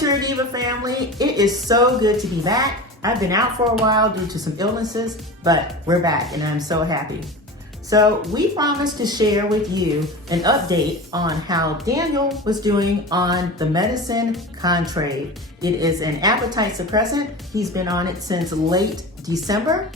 Mature Diva family, it is so good to be back. I've been out for a while due to some illnesses, but we're back and I'm so happy. So we promised to share with you an update on how Daniel was doing on the medicine Contrave. It is an appetite suppressant. He's been on it since late December.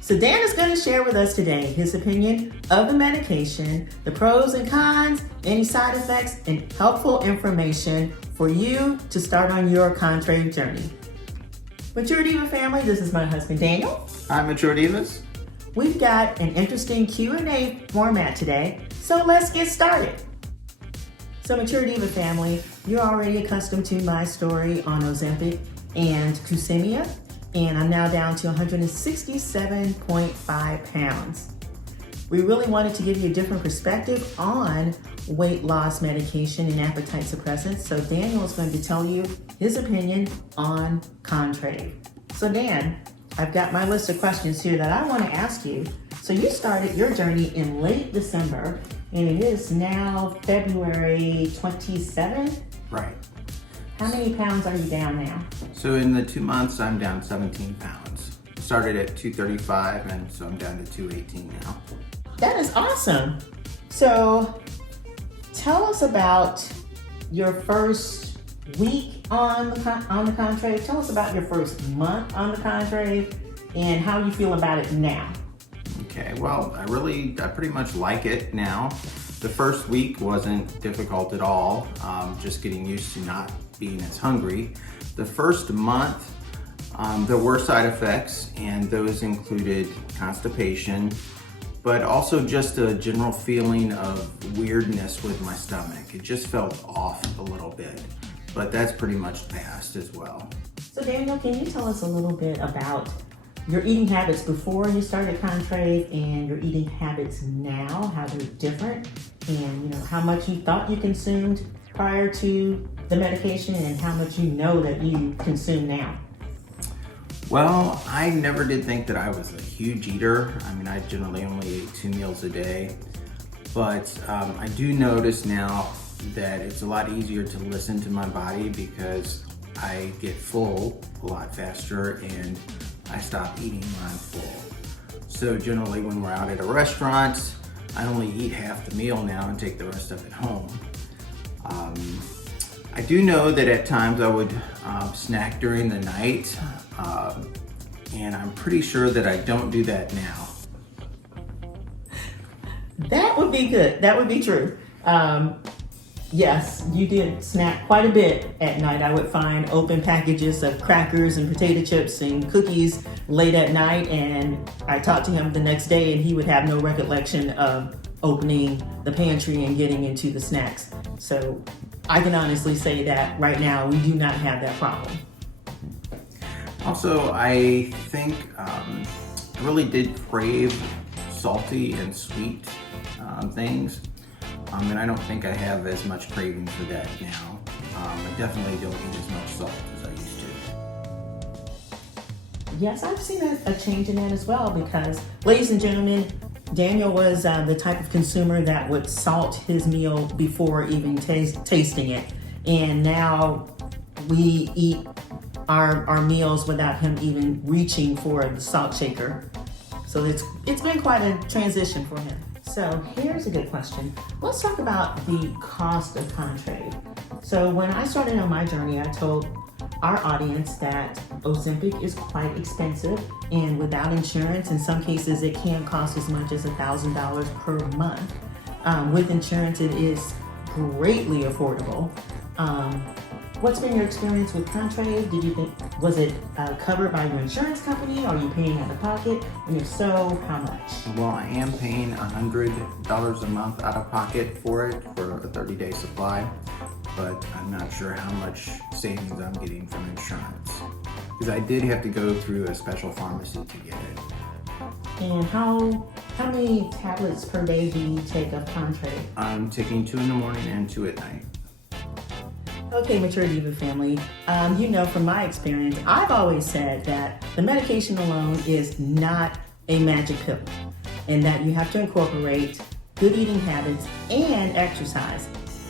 So Dan is going to share with us today his opinion of the medication, the pros and cons, any side effects, and helpful information for you to start on your Contrave journey. Mature Diva family, this is my husband Daniel. Hi, Mature Divas. We've got an interesting Q&A format today, so let's get started. So Mature Diva family, you're already accustomed to my story on Ozempic and glycemia, and I'm now down to 167.5 pounds. We really wanted to give you a different perspective on weight loss medication and appetite suppressants, so Daniel is going to tell you his opinion on Contrave. So Dan, I've got my list of questions here that I want to ask you. So you started your journey in late December, and it is now February 27th? Right. How many pounds are you down now? So in the 2 months, I'm down 17 pounds. Started at 235, and so I'm down to 218 now. That is awesome. So tell us about your first week on the Contrave. Tell us about your first month on the Contrave and how you feel about it now. Okay, well, I pretty much like it now. The first week wasn't difficult at all, just getting used to not being as hungry. The first month, there were side effects, and those included constipation, but also just a general feeling of weirdness with my stomach. It just felt off a little bit, but that's pretty much passed as well. So Daniel, can you tell us a little bit about your eating habits before you started Contrave and your eating habits now, how they're different, and how much you thought you consumed prior to the medication and how much you know that you consume now? Well, I never did think that I was a huge eater. I mean, I generally only ate 2 meals a day, but I do notice now that it's a lot easier to listen to my body because I get full a lot faster and I stop eating when I'm full. So generally when we're out at a restaurant, I only eat half the meal now and take the rest of it home. I do know that at times I would snack during the night, and I'm pretty sure that I don't do that now. That would be good. That would be true. Yes, you did snack quite a bit at night. I would find open packages of crackers and potato chips and cookies late at night, and I talked to him the next day and he would have no recollection of opening the pantry and getting into the snacks. So I can honestly say that right now we do not have that problem. Also, I think I really did crave salty and sweet things. And I don't think I have as much craving for that now. I definitely don't eat as much salt as I used to. Yes, I've seen a change in that as well because, ladies and gentlemen, Daniel was the type of consumer that would salt his meal before even tasting it. And now we eat our meals without him even reaching for the salt shaker. So it's been quite a transition for him. So here's a good question. Let's talk about the cost of Contrave. So when I started on my journey, I told our audience that Ozempic is quite expensive, and without insurance, in some cases it can cost as much as $1,000 per month. With insurance, it is greatly affordable. What's been your experience with Contrave? Was it covered by your insurance company? Are you paying out of pocket? And if so, how much? Well, I am paying $100 a month out of pocket for it for a 30-day supply, but I'm not sure how much savings I'm getting from insurance because I did have to go through a special pharmacy to get it. And how many tablets per day do you take of Contrave? I'm taking 2 in the morning and 2 at night. Okay, Mature Diva family, from my experience, I've always said that the medication alone is not a magic pill and that you have to incorporate good eating habits and exercise.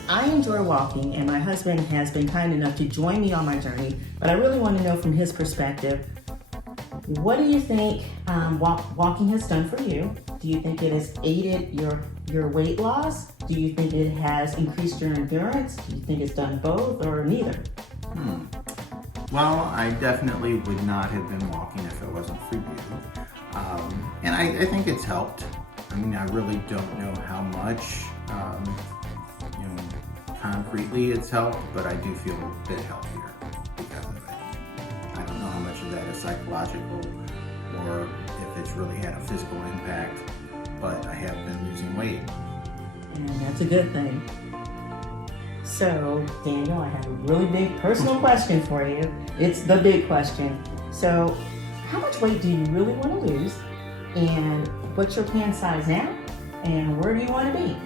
I enjoy walking, and my husband has been kind enough to join me on my journey, but I really want to know from his perspective, what do you think walking has done for you? Do you think it has aided your weight loss? Do you think it has increased your endurance? Do you think it's done both or neither? Well, I definitely would not have been walking if it wasn't for you. And I think it's helped. I mean, I really don't know how much, concretely it's helped, but I do feel a bit healthier because of it. I don't know how much of that is psychological or if it's really had a physical impact, but I have been losing weight. And that's a good thing. So, Daniel, I have a really big personal question for you. It's the big question. So, how much weight do you really want to lose? And what's your pant size now? And where do you want to be?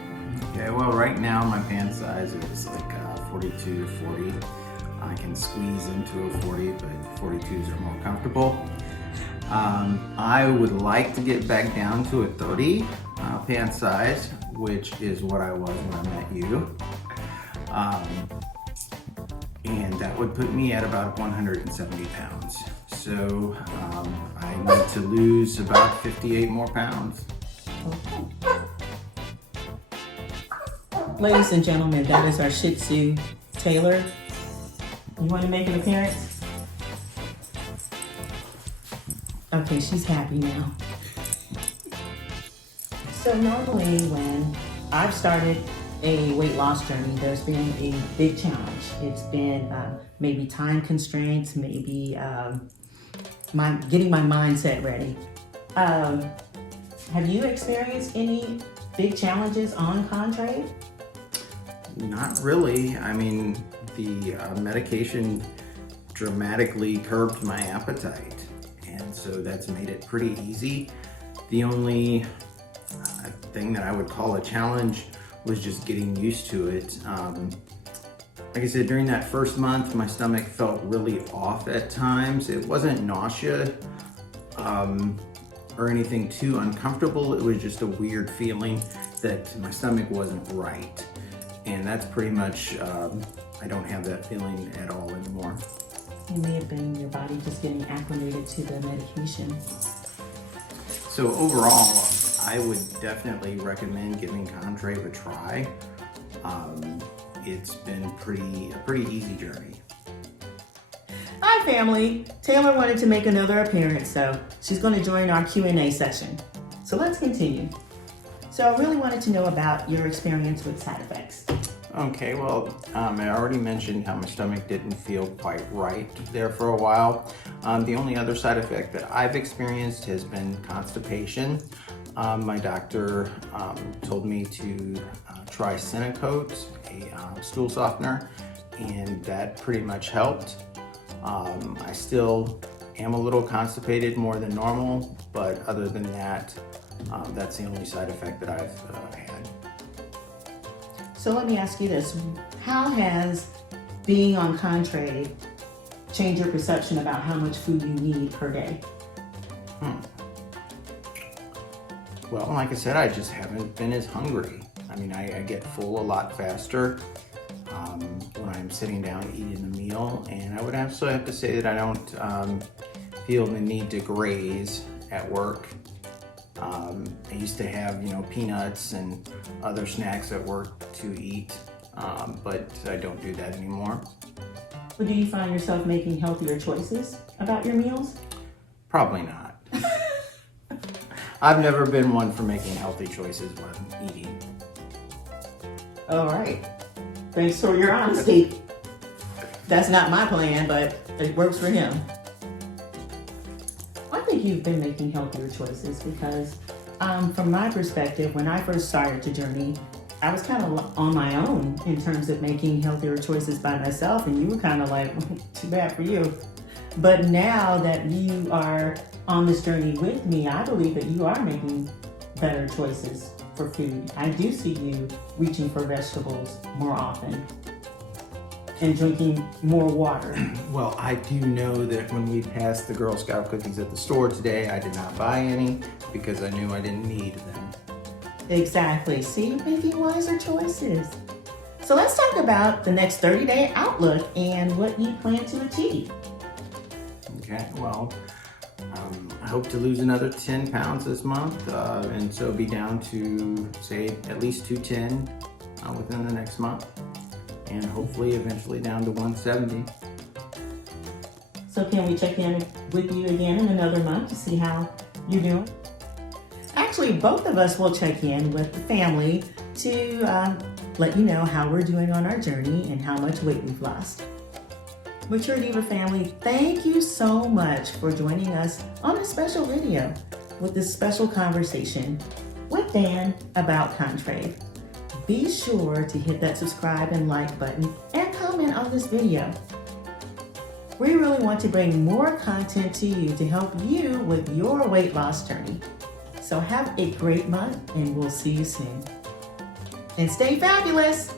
Okay, well, right now my pant size is like 42 to 40. I can squeeze into a 40, but 42s are more comfortable. I would like to get back down to a 30 pant size, which is what I was when I met you. And that would put me at about 170 pounds. So I need to lose about 58 more pounds. Ladies and gentlemen, that is our Shih Tzu, Taylor. You want to make an appearance? Okay, she's happy now. So normally when I've started a weight loss journey, there's been a big challenge. It's been maybe time constraints, maybe getting my mindset ready. Have you experienced any big challenges on Contrave? Not really. I mean, the medication dramatically curbed my appetite, and so that's made it pretty easy. The only thing that I would call a challenge was just getting used to it. Like I said, during that first month, my stomach felt really off at times. It wasn't nausea or anything too uncomfortable. It was just a weird feeling that my stomach wasn't right. And that's pretty much, I don't have that feeling at all anymore. It may have been your body just getting acclimated to the medication. So overall, I would definitely recommend giving Contrave a try. It's been a pretty easy journey. Hi family, Taylor wanted to make another appearance, so she's going to join our Q&A session. So let's continue. So I really wanted to know about your experience with side effects. Okay, well, I already mentioned how my stomach didn't feel quite right there for a while. The only other side effect that I've experienced has been constipation. My doctor told me to try Cinecoat, a stool softener, and that pretty much helped. I still am a little constipated more than normal, but other than that, that's the only side effect that I've had. So let me ask you this. How has being on Contrave changed your perception about how much food you need per day? Well, like I said, I just haven't been as hungry. I mean, I get full a lot faster when I'm sitting down eating a meal, and I would also have to say that I don't feel the need to graze at work. I used to have, peanuts and other snacks at work to eat, but I don't do that anymore. But do you find yourself making healthier choices about your meals? Probably not. I've never been one for making healthy choices when eating. All right. Thanks for your honesty. That's not my plan, but it works for him. I think you've been making healthier choices because from my perspective, when I first started the journey, I was kind of on my own in terms of making healthier choices by myself, and you were kind of like, too bad for you. But now that you are on this journey with me, I believe that you are making better choices for food. I do see you reaching for vegetables more often and drinking more water. Well, I do know that when we passed the Girl Scout cookies at the store today, I did not buy any because I knew I didn't need them. Exactly. See, making wiser choices. So let's talk about the next 30-day outlook and what you plan to achieve. Okay, well, I hope to lose another 10 pounds this month, and so be down to, say, at least 210 within the next month, and hopefully eventually down to 170. So can we check in with you again in another month to see how you're doing? Actually, both of us will check in with the family to let you know how we're doing on our journey and how much weight we've lost. Mature Diva family, thank you so much for joining us on this special video with this special conversation with Dan about Contrave. Be sure to hit that subscribe and like button and comment on this video. We really want to bring more content to you to help you with your weight loss journey. So have a great month and we'll see you soon. And stay fabulous!